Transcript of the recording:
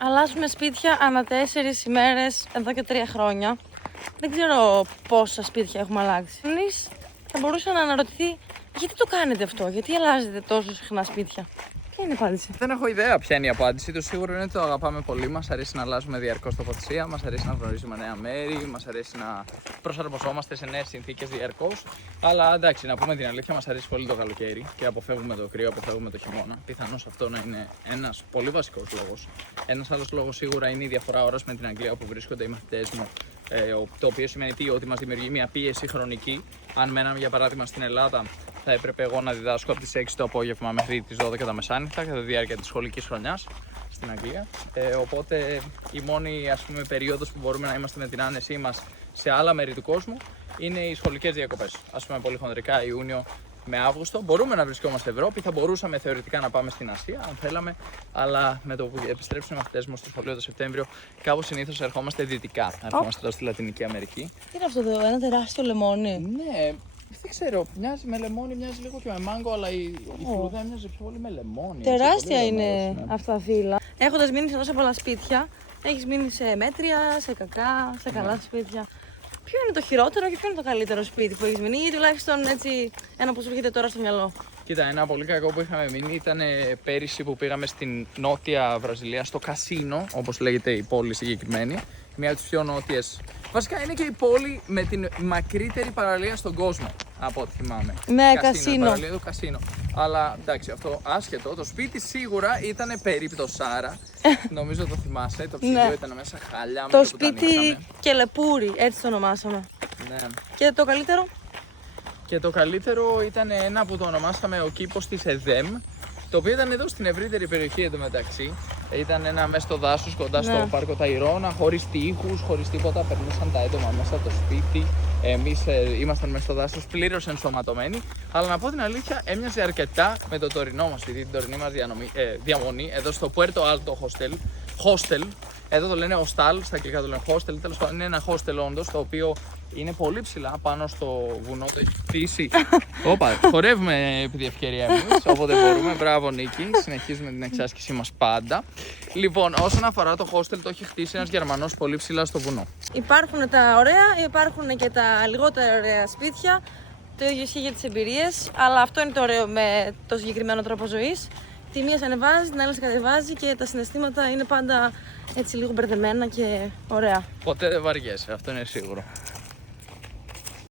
Αλλάζουμε σπίτια ανά 4 ημέρες εδώ και 3 χρόνια. Δεν ξέρω πόσα σπίτια έχουμε αλλάξει. Κανείς θα μπορούσε να αναρωτηθεί γιατί το κάνετε αυτό, γιατί αλλάζετε τόσο συχνά σπίτια. Ποια είναι η απάντηση? Δεν έχω ιδέα ποια είναι η απάντηση. Το σίγουρο είναι ότι το αγαπάμε πολύ. Μας αρέσει να αλλάζουμε διαρκώς τοποθεσία, μας αρέσει να γνωρίζουμε νέα μέρη, μας αρέσει να προσαρμοζόμαστε σε νέες συνθήκες διαρκώς. Αλλά εντάξει, να πούμε την αλήθεια, μας αρέσει πολύ το καλοκαίρι και αποφεύγουμε το κρύο, αποφεύγουμε το χειμώνα. Πιθανώς αυτό να είναι ένας πολύ βασικός λόγος. Ένας άλλος λόγος σίγουρα είναι η διαφορά ώρας με την Αγγλία όπου βρίσκονται οι μαθητές μου. Το οποίο σημαίνει ότι μας δημιουργεί μια πίεση χρονική. Αν μέναμε για παράδειγμα στην Ελλάδα, θα έπρεπε εγώ να διδάσκω από τις 6 το απόγευμα μέχρι τις 12 τα μεσάνυχτα κατά τη διάρκεια της σχολικής χρονιάς στην Αγγλία. Οπότε η μόνη περίοδος που μπορούμε να είμαστε με την άνεσή μας σε άλλα μέρη του κόσμου είναι οι σχολικές διακοπές. Πολύ χονδρικά Ιούνιο με Αύγουστο. Μπορούμε να βρισκόμαστε Ευρώπη, θα μπορούσαμε θεωρητικά να πάμε στην Ασία αν θέλαμε, αλλά με το που επιστρέψουν οι μαθητές μου στο σχολείο το Σεπτέμβριο, κάπου συνήθως ερχόμαστε δυτικά. Ερχόμαστε εδώ στη Λατινική Αμερική. Τι είναι αυτό εδώ, ένα τεράστιο λεμόνι? Ναι, δεν ξέρω, μοιάζει με λεμόνι, μοιάζει λίγο και με μάγκο, αλλά η φρούδα μοιάζει πιο πολύ με λεμόνι. Τεράστια είναι αυτά τα φύλλα. Έχοντας μείνει σε τόσα πολλά σπίτια, έχεις μείνει σε μέτρια, σε κακά, σε καλά σπίτια. Ποιο είναι το χειρότερο και ποιο είναι το καλύτερο σπίτι που έχεις μείνει, ή τουλάχιστον έτσι ένα που σου έρχεται τώρα στο μυαλό? Κοίτα, ένα πολύ κακό που είχαμε μείνει ήταν πέρυσι που πήγαμε στην νότια Βραζιλία, στο Κασίνο, όπως λέγεται η πόλη συγκεκριμένη. Μια από τις πιο νότιες. Βασικά είναι και η πόλη με την μακρύτερη παραλία στον κόσμο, από ό,τι θυμάμαι. Ναι, Κασίνο. Παραλία του Κασίνο. Αλλά εντάξει, αυτό άσχετο. Το σπίτι σίγουρα ήταν περίπτωσάρα. Νομίζω το θυμάσαι. Το ψυγείο ήταν μέσα χάλια. Το σπίτι Κελεπούρη, έτσι το ονομάσαμε. Ναι. Και το καλύτερο? Και το καλύτερο ήταν ένα που το ονομάσαμε ο κήπος της ΕΔΕΜ, το οποίο ήταν εδώ στην ευρύτερη περιοχή εντωμεταξύ. Ήταν ένα μέσα στο δάσος κοντά στο πάρκο Ταϊρώνα, χωρίς τοίχους, χωρίς τίποτα. Περνούσαν τα έντομα μέσα από το σπίτι. Εμείς ήμασταν μέσα στο δάσος πλήρως ενσωματωμένοι. Αλλά να πω την αλήθεια, έμοιαζε αρκετά με το τωρινό μας σπίτι, την τωρινή μας διαμονή εδώ στο Puerto Alto Hostel. Εδώ το λένε hostel, στα αγγλικά το λένε hostel. Τέλος πάντων, είναι ένα hostel όντως, το οποίο είναι πολύ ψηλά πάνω στο βουνό, το έχει χτίσει. Όπα, χορεύουμε επί ευκαιρία εμείς, όποτε μπορούμε. Μπράβο Νίκη, συνεχίζουμε την εξάσκησή μας πάντα. Λοιπόν, όσον αφορά το hostel, το έχει χτίσει ένας Γερμανός πολύ ψηλά στο βουνό. Υπάρχουν τα ωραία, υπάρχουν και τα λιγότερα ωραία σπίτια. Το ίδιο ισχύει για τις εμπειρίες, αλλά αυτό είναι το ωραίο με το συγκεκριμένο τρόπο ζωής. Τη μία σε ανεβάζει, την άλλη σε κατεβάζει και τα συναισθήματα είναι πάντα έτσι λίγο μπερδεμένα και ωραία. Ποτέ δεν βαριέσαι, αυτό είναι σίγουρο.